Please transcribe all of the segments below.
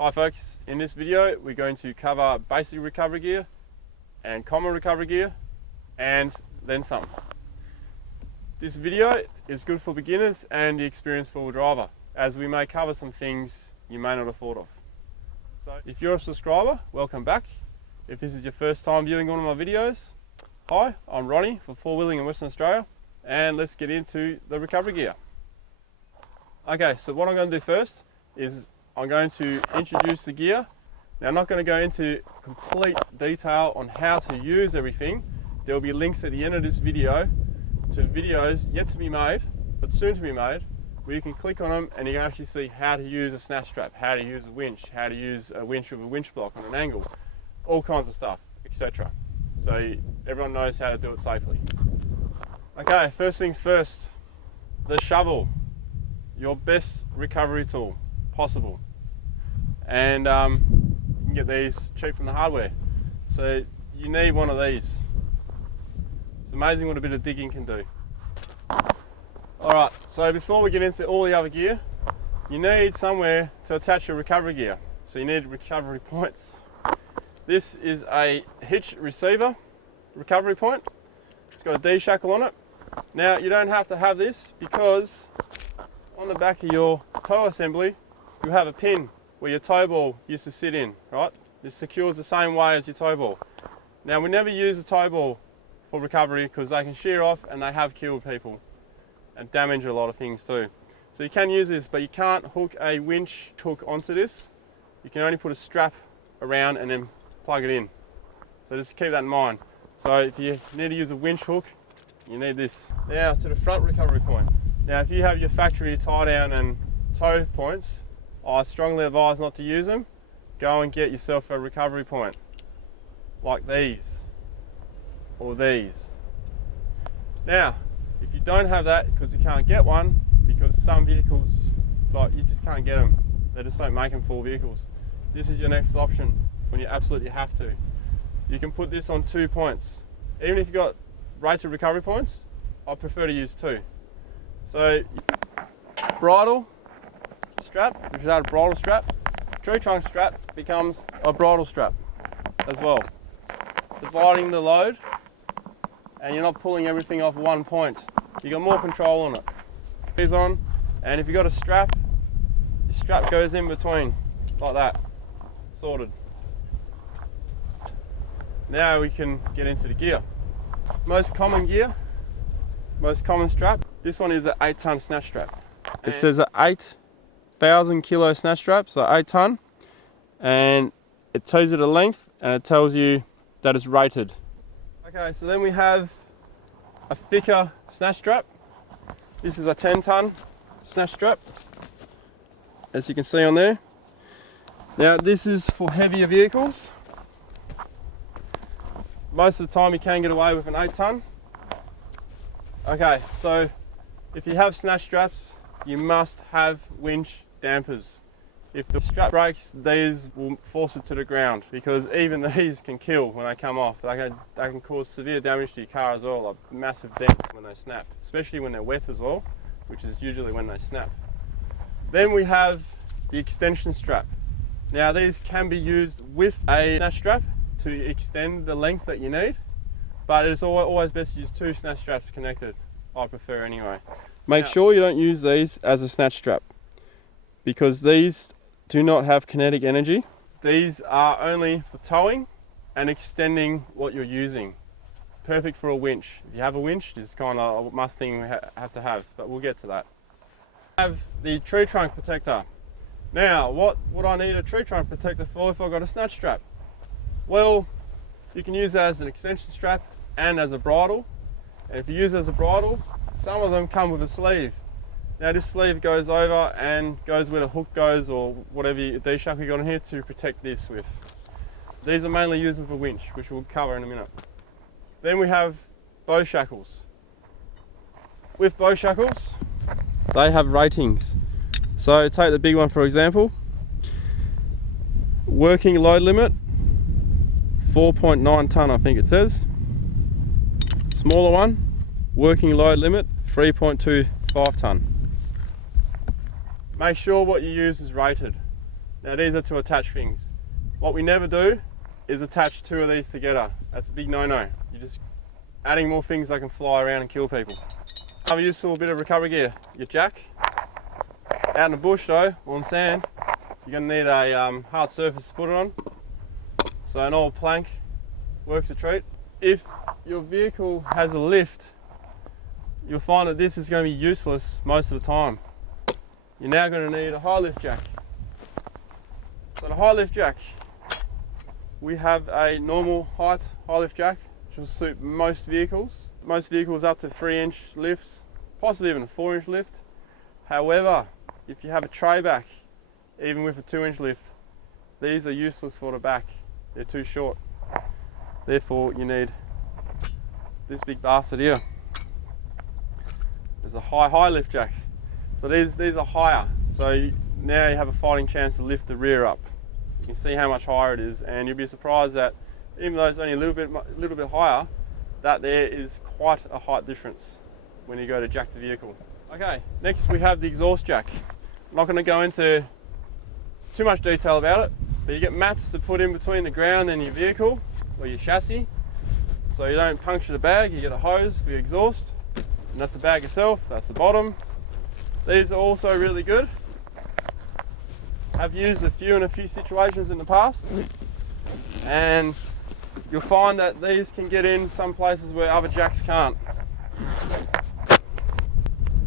Hi folks, in this video we're going to cover basic recovery gear and common recovery gear and then some. This video is good for beginners and the experienced four-wheel driver, as we may cover some things you may not have thought of. So if you're a subscriber, welcome back. If this is your first time viewing one of my videos, hi, I'm Ronnie for Four Wheeling in Western Australia, and let's get into the recovery gear. Okay, so what I'm going to do first is I'm going to introduce the gear. Now I'm not going to go into complete detail on how to use everything. There will be links at the end of this video to videos yet to be made, but soon to be made, where you can click on them and you can actually see how to use a snatch strap, how to use a winch, how to use a winch with a winch block on an angle, all kinds of stuff, etc. So everyone knows how to do it safely. Okay, first things first, the shovel, your best recovery tool possible, and you can get these cheap from the hardware. So you need one of these. It's amazing what a bit of digging can do. Alright, so before we get into all the other gear, you need somewhere to attach your recovery gear. So you need recovery points. This is a hitch receiver recovery point. It's got a D-shackle on it. Now you don't have to have this because on the back of your toe assembly you have a pin where your toe ball used to sit in, right? This secures the same way as your toe ball. Now we never use a toe ball for recovery because they can shear off and they have killed people and damage a lot of things too. So you can use this, but you can't hook a winch hook onto this. You can only put a strap around and then plug it in. So just keep that in mind. So if you need to use a winch hook, you need this. Now to the front recovery point. Now if you have your factory tie down and toe points, I strongly advise not to use them. Go and get yourself a recovery point like these or these. Now if you don't have that because you can't get one, because some vehicles, like, you just can't get them, they just don't make them for vehicles, this is your next option when you absolutely have to. You can put this on 2 points. Even if you've got rated recovery points, I prefer to use 2. So bridle strap, which is a bridle strap, tree trunk strap becomes a bridle strap as well, dividing the load, and you're not pulling everything off one point. You got more control on it. These on, and if you got a strap, the strap goes in between like that, sorted. Now we can get into the gear. Most common gear, most common strap. This one is an 8-ton snatch strap. It says an 8,000 kilo snatch strap, so 8 ton, and it tells you the length and it tells you that it's rated. Okay, so then we have a thicker snatch strap. This is a 10-ton snatch strap, as you can see on there. Now this is for heavier vehicles. Most of the time you can get away with an 8-ton. Okay, so if you have snatch straps, you must have winch dampers. If the strap breaks, these will force it to the ground, because even these can kill when they come off. They can cause severe damage to your car as well, like massive dents when they snap, especially when they're wet as well, which is usually when they snap. Then we have the extension strap. Now these can be used with a snatch strap to extend the length that you need, but it's always best to use 2 snatch straps connected. I prefer anyway. Make sure you don't use these as a snatch strap, because these do not have kinetic energy. These are only for towing and extending what you're using. Perfect for a winch. If you have a winch, this is kind of a must thing we have to have, but we'll get to that. I have the tree trunk protector. Now, what would I need a tree trunk protector for if I got a snatch strap? Well, you can use it as an extension strap and as a bridle. And if you use it as a bridle, some of them come with a sleeve. Now this sleeve goes over and goes where the hook goes, or whatever D-shackle you got on here to protect this with. These are mainly used with a winch, which we'll cover in a minute. Then we have bow shackles. With bow shackles, they have ratings. So take the big one for example. Working load limit, 4.9 ton I think it says. Smaller one, working load limit, 3.25 ton. Make sure what you use is rated. Now these are to attach things. What we never do is attach two of these together. That's a big no-no. You're just adding more things that can fly around and kill people. Another useful bit of recovery gear, your jack. Out in the bush though, or on sand, you're going to need a hard surface to put it on. So an old plank works a treat. If your vehicle has a lift, you'll find that this is going to be useless most of the time. You're now going to need a high lift jack. So the high lift jack, we have a normal height high lift jack, which will suit most vehicles. Most vehicles up to 3-inch lifts, possibly even a 4-inch lift. However, if you have a tray back, even with a 2-inch lift, these are useless for the back. They're too short. Therefore, you need this big bastard here. There's a high lift jack. So these are higher. So now you have a fighting chance to lift the rear up. You can see how much higher it is, and you'll be surprised that even though it's only a little bit higher, that there is quite a height difference when you go to jack the vehicle. Okay, next we have the exhaust jack. I'm not going to go into too much detail about it, but you get mats to put in between the ground and your vehicle or your chassis, so you don't puncture the bag. You get a hose for your exhaust, and that's the bag itself, that's the bottom. These are also really good. I've used a few in a few situations in the past, and you'll find that these can get in some places where other jacks can't.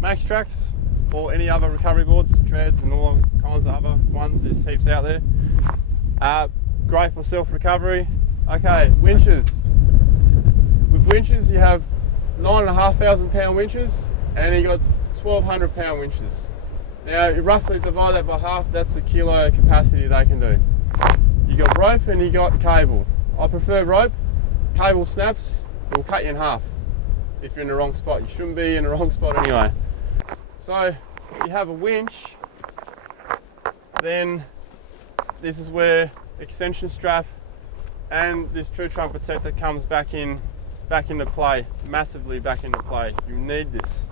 Max Tracks or any other recovery boards, treads and all kinds of other ones, there's heaps out there. Great for self-recovery. Okay, winches. With winches you have 9,500 pound winches, and you got 1,200 pound winches. Now you roughly divide that by half, that's the kilo capacity they can do. You got rope and you got cable. I prefer rope. Cable snaps, it will cut you in half if you're in the wrong spot. You shouldn't be in the wrong spot anyway. So if you have a winch, then this is where extension strap and this tree trunk protector comes back into play, massively back into play. You need this.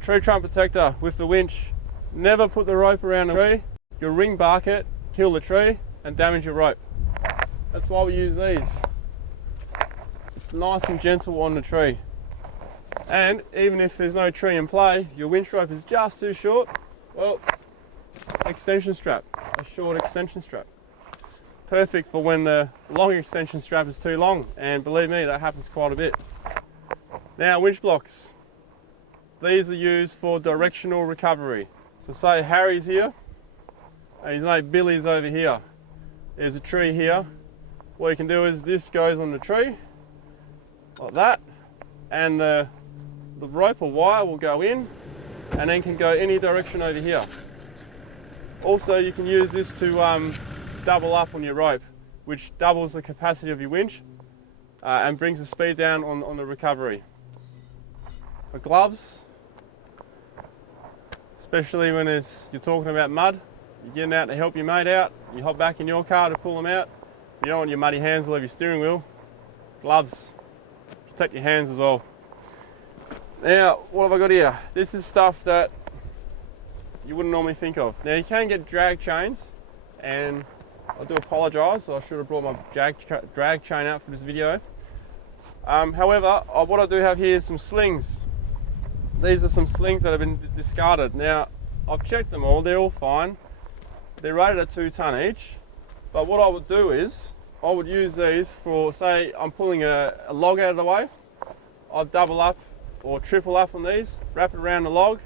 Tree trunk protector with the winch. Never put the rope around the tree. You'll ring bark it, kill the tree and damage your rope. That's why we use these. It's nice and gentle on the tree. And even if there's no tree in play, your winch rope is just too short, well, extension strap, a short extension strap. Perfect for when the long extension strap is too long, and believe me, that happens quite a bit. Now, winch blocks. These are used for directional recovery. So say Harry's here, and his mate Billy's over here. There's a tree here. What you can do is this goes on the tree, like that, and the rope or wire will go in, and then can go any direction over here. Also, you can use this to double up on your rope, which doubles the capacity of your winch and brings the speed down on the recovery. For gloves, especially when you're talking about mud, you're getting out to help your mate out, you hop back in your car to pull them out, you don't want your muddy hands all over your steering wheel. Gloves, protect your hands as well. Now, what have I got here? This is stuff that you wouldn't normally think of. Now, you can get drag chains, and I do apologise, I should have brought my drag chain out for this video. However, what I do have here is some slings. These are some slings that have been discarded. Now, I've checked them all, they're all fine. They're rated at 2 tonne each, but what I would do is, I would use these for, say, I'm pulling a log out of the way, I'll double up or triple up on these, wrap it around the log,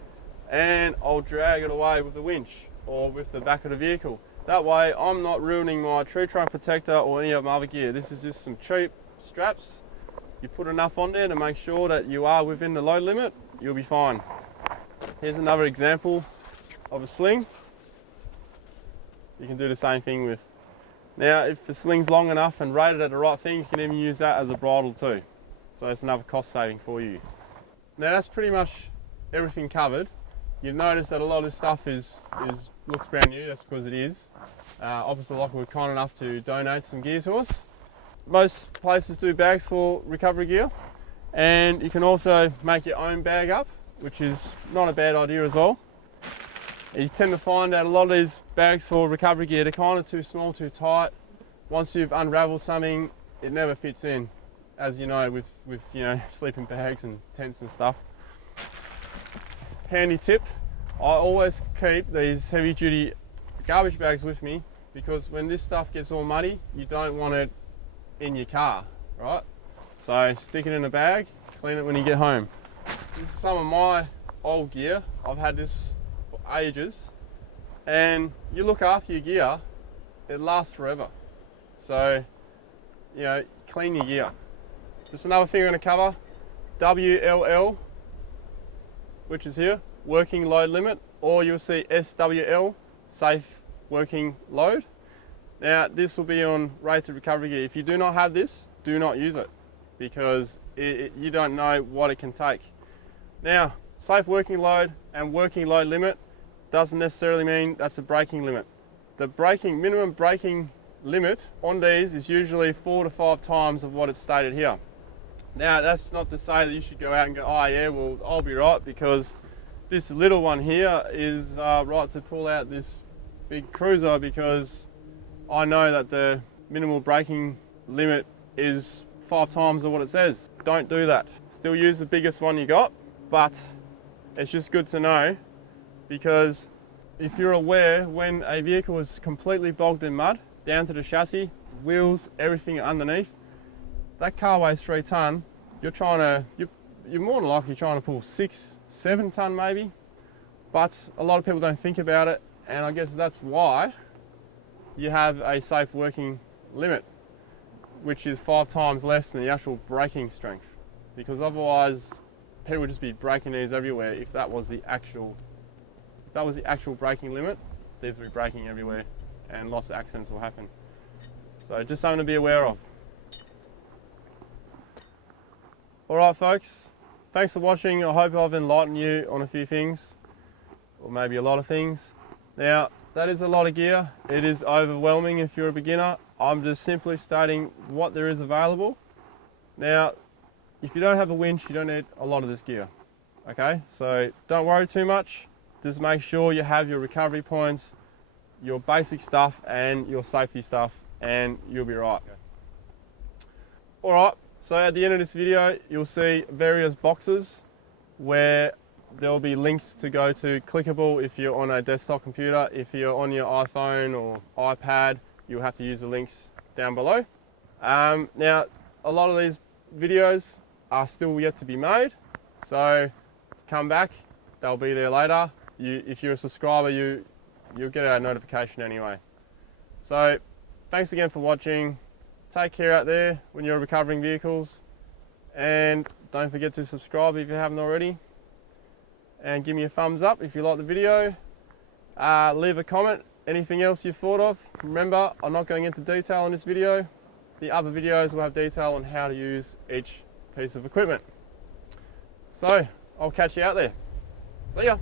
and I'll drag it away with the winch or with the back of the vehicle. That way I'm not ruining my tree trunk protector or any of my other gear. This is just some cheap straps. You put enough on there to make sure that you are within the load limit, you'll be fine. Here's another example of a sling. You can do the same thing with. Now, if the sling's long enough and rated at the right thing, you can even use that as a bridle too. So it's another cost saving for you. Now that's pretty much everything covered. You've noticed that a lot of this stuff looks brand new, that's because it is. Obviously, like, we're kind enough to donate some gear to us. Most places do bags for recovery gear, and you can also make your own bag up, which is not a bad idea as well. And you tend to find that a lot of these bags for recovery gear, they're kind of too small, too tight. Once you've unraveled something, it never fits in, as you know, with you know, sleeping bags and tents and stuff. Handy tip, I always keep these heavy duty garbage bags with me, because when this stuff gets all muddy, you don't want it in your car, right? So stick it in a bag, clean it when you get home. This is some of my old gear. I've had this for ages, and you look after your gear, it lasts forever. So, you know, clean your gear. Just another thing we're going to cover, WLL, which is here, working load limit, or you'll see SWL, safe working load. Now, this will be on rated recovery gear. If you do not have this, do not use it, because you don't know what it can take. Now, safe working load and working load limit doesn't necessarily mean that's the braking limit. The minimum braking limit on these is usually 4 to 5 times of what it's stated here. Now, that's not to say that you should go out and go, oh yeah, well, I'll be right, because this little one here is right to pull out this big cruiser, because I know that the minimal braking limit is 5 times of what it says. Don't do that. Still use the biggest one you got, but it's just good to know, because if you're aware, when a vehicle is completely bogged in mud, down to the chassis, wheels, everything underneath, that car weighs 3 tonne, you're more than likely trying to pull 6, 7 tonne maybe, but a lot of people don't think about it, and I guess that's why you have a safe working limit, which is 5 times less than the actual braking strength, because otherwise people would just be braking these everywhere. If that was the actual braking limit, these would be braking everywhere and lots of accidents will happen. So just something to be aware of. Alright folks, thanks for watching. I hope I've enlightened you on a few things, or maybe a lot of things. Now, that is a lot of gear. It is overwhelming if you're a beginner. I'm just simply stating what there is available. Now, if you don't have a winch, you don't need a lot of this gear. Okay, so don't worry too much. Just make sure you have your recovery points, your basic stuff and your safety stuff, and you'll be right. Alright, so at the end of this video, you'll see various boxes where there'll be links to go to, clickable if you're on a desktop computer. If you're on your iPhone or iPad, you'll have to use the links down below. Now, a lot of these videos are still yet to be made, so come back, they'll be there later. If you're a subscriber, you'll get a notification anyway. So thanks again for watching. Take care out there when you're recovering vehicles, and don't forget to subscribe if you haven't already, and give me a thumbs up if you like the video. Leave a comment, anything else you've thought of. Remember, I'm not going into detail in this video. The other videos will have detail on how to use each piece of equipment. So I'll catch you out there. See ya.